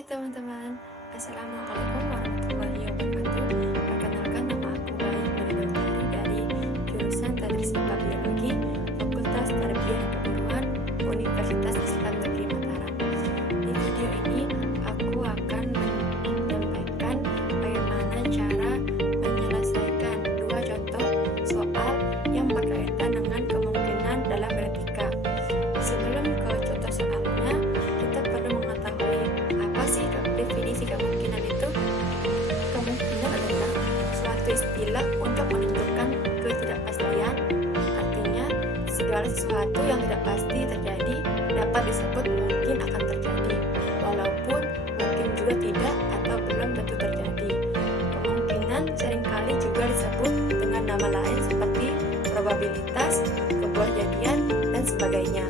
Hai teman-teman, Assalamualaikum warahmatullahi wabarakatuh. Perkenalkan, nama aku Bayu Marinotari dari jurusan Tadris IPA Biologi, Fakultas Tarbiyah dan Keguruan, Universitas Islam Negeri Mataram. Di video ini aku akan menyampaikan bagaimana cara menyelesaikan dua contoh soal yang berkaitan dengan kemungkinan dalam matematika. Sebelum ke contoh soalnya, kita perlu mengetahui apa sih definisi kemungkinan itu. Kemungkinan adalah suatu istilah untuk menunjukkan ketidakpastian. Artinya, segala sesuatu yang tidak pasti terjadi dapat disebut mungkin akan terjadi, walaupun mungkin juga tidak atau belum tentu terjadi. Kemungkinan seringkali juga disebut dengan nama lain seperti probabilitas, keberjadian, dan sebagainya.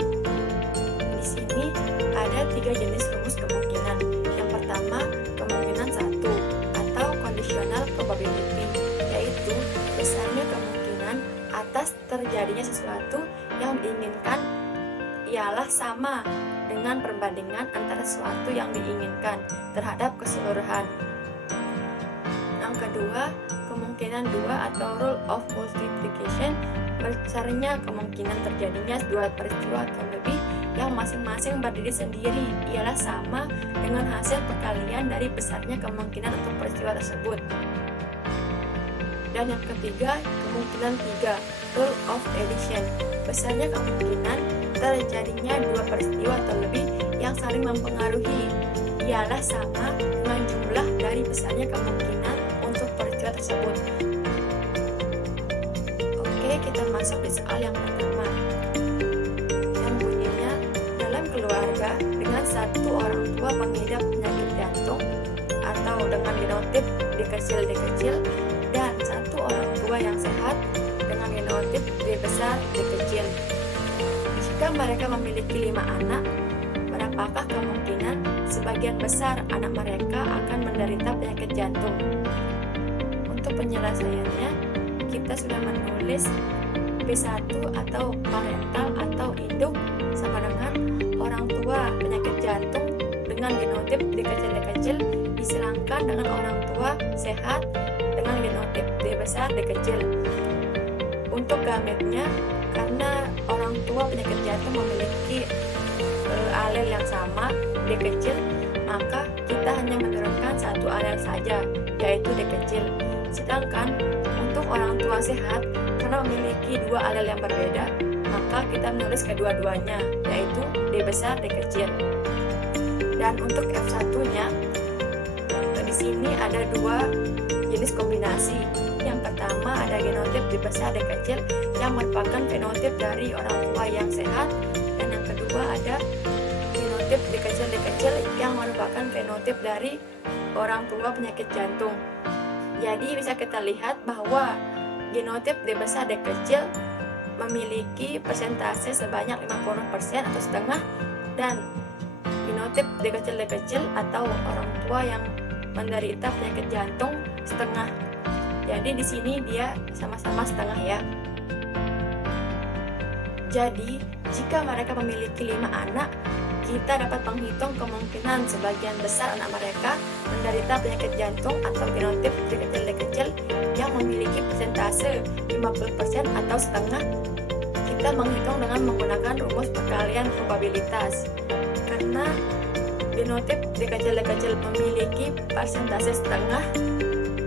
Di sini ada 3 jenis rumus kemungkinan. Yang pertama, kemungkinan 1 atau conditional probability, yaitu besarnya kemungkinan atas terjadinya sesuatu yang diinginkan ialah sama dengan perbandingan antara sesuatu yang diinginkan terhadap keseluruhan. Yang kedua, kemungkinan 2 atau rule of multiplication, besarnya kemungkinan terjadinya dua peristiwa atau lebih yang masing-masing berdiri sendiri ialah sama dengan hasil perkalian dari besarnya kemungkinan untuk peristiwa tersebut. Dan yang ketiga, kemungkinan 3, rule of addition, besarnya kemungkinan terjadinya dua peristiwa atau lebih yang saling mempengaruhi ialah sama dengan jumlah dari besarnya kemungkinan untuk peristiwa tersebut. Oke, kita masuk di soal yang pertama. Keluarga dengan satu orang tua pengidap penyakit jantung atau dengan genotip D kecil dan satu orang tua yang sehat dengan genotip D besar D kecil. Jika mereka memiliki 5 anak, berapakah kemungkinan sebagian besar anak mereka akan menderita penyakit jantung? Untuk penyelesaiannya, kita sudah menulis P1 atau parental atau induk sama dengan orang tua penyakit jantung dengan genotip D kecil disilangkan dengan orang tua sehat dengan genotip D besar D kecil. Untuk gametnya, karena orang tua penyakit jantung memiliki alel yang sama D kecil, maka kita hanya menurunkan satu alel saja, yaitu D kecil. Sedangkan untuk orang tua sehat, karena memiliki 2 alel yang berbeda, maka kita menulis kedua-duanya, yaitu D besar D kecil. Dan untuk F1-nya, di sini ada 2 jenis kombinasi. Yang pertama ada genotip D besar D kecil yang merupakan fenotip dari orang tua yang sehat, dan yang kedua ada genotip D kecil yang merupakan fenotip dari orang tua penyakit jantung. Jadi bisa kita lihat bahwa genotip D besar D kecil memiliki persentase sebanyak 50% atau setengah, dan genotip D kecil atau orang tua yang menderita penyakit jantung setengah. Jadi di sini dia sama-sama setengah ya. Jadi jika mereka memiliki 5 anak, kita dapat menghitung kemungkinan sebagian besar anak mereka menderita penyakit jantung atau genotip D kecil yang memiliki persentase 50% atau setengah. Kita menghitung dengan menggunakan rumus perkalian probabilitas. Karena genotip D kecil memiliki persentase setengah,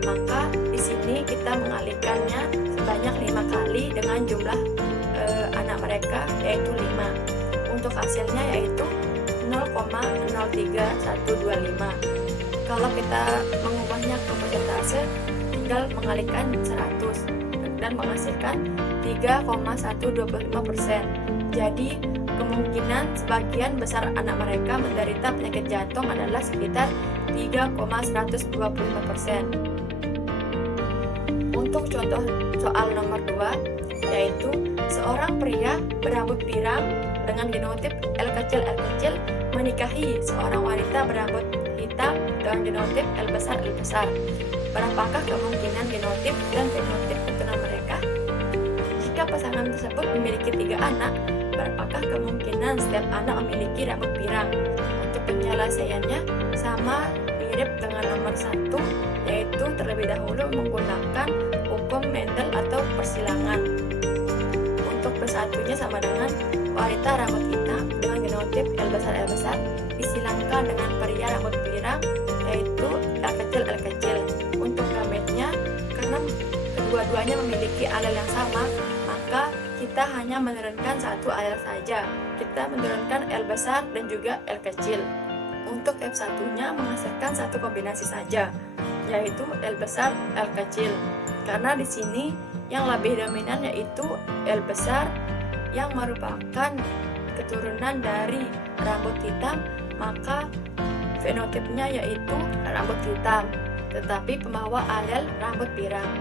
maka di sini kita mengalihkannya sebanyak 5 kali dengan jumlah anak mereka, yaitu 5. Untuk hasilnya yaitu 0,03125. Kalau kita mengubahnya ke persentase, tinggal mengalihkan 100 dan menghasilkan 3,125%. Jadi kemungkinan sebagian besar anak mereka menderita penyakit jantung adalah sekitar 3,125%. Untuk contoh soal nomor 2, yaitu seorang pria berambut pirang dengan genotip L kecil menikahi seorang wanita berambut hitam dengan genotip L besar. Berapakah kemungkinan genotip dan fenotip keturunan mereka? Jika pasangan tersebut memiliki 3 anak, berapakah kemungkinan setiap anak memiliki rambut pirang? Untuk penyelesaiannya sama sama mirip dengan nomor 1, yaitu terlebih dahulu menggunakan hukum Mendel atau persilangan. Untuk bersatunya sama dengan wanita rambut hitam dengan genotip L besar disilangkan dengan pria rambut pirang, yaitu L kecil. Untuk gametnya, karena kedua-duanya memiliki alel yang sama, maka kita hanya menurunkan satu alel saja. Kita menurunkan L besar dan juga L kecil. Untuk F1-nya menghasilkan satu kombinasi saja, yaitu L besar, L kecil. Karena di sini yang lebih dominan yaitu L besar yang merupakan keturunan dari rambut hitam, maka fenotipnya yaitu rambut hitam, tetapi pembawa alel rambut pirang.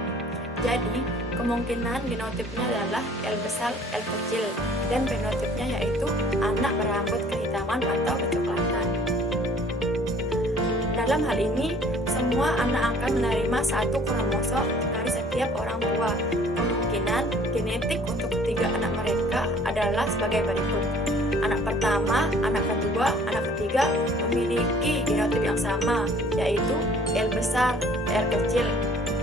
Jadi, kemungkinan genotipnya adalah L besar, L kecil, dan fenotipnya yaitu anak berambut kehitaman atau kecoklatan. Dalam hal ini, semua anak akan menerima satu kromosom dari setiap orang tua. Kemungkinan genetik untuk ketiga anak mereka adalah sebagai berikut. Anak pertama, anak kedua, anak ketiga memiliki genotip yang sama, yaitu L besar, L kecil,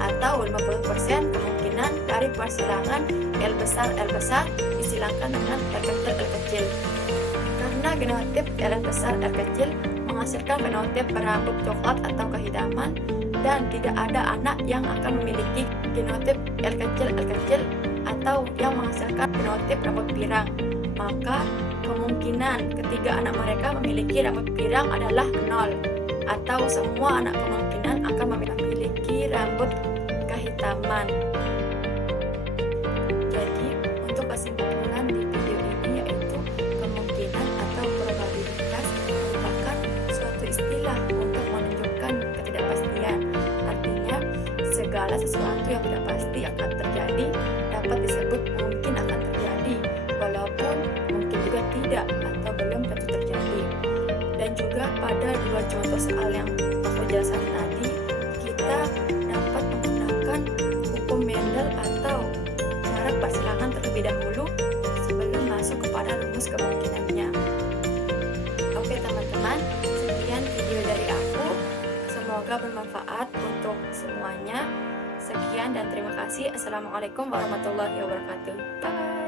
atau 50% kemungkinan dari persilangan L besar disilangkan dengan L kecil. Karena genotip L besar, L kecil menghasilkan fenotip berambut coklat atau kehitaman, dan tidak ada anak yang akan memiliki genotip L kecil atau yang menghasilkan fenotip rambut pirang, maka kemungkinan ketiga anak mereka memiliki rambut pirang adalah 0, atau semua anak kemungkinan akan memiliki rambut kehitaman. Jadi, untuk kesimpulan di video ini yaitu kemungkinan atau probabilitas merupakan suatu istilah untuk menunjukkan ketidakpastian. Artinya, segala sesuatu yang tidak pasti akan terjadi dapat disebut mungkin akan terjadi, walaupun mungkin juga tidak atau belum tentu terjadi. Dan juga pada dua contoh soal yang aku jelaskan tadi, kita dapat menggunakan hukum Mendel atau cara persilangan terlebih dahulu sebelum masuk kepada rumus kemungkinannya. Oke teman-teman, sekian video dari aku. Semoga bermanfaat untuk semuanya. Sekian dan terima kasih. Assalamualaikum warahmatullahi wabarakatuh. Bye.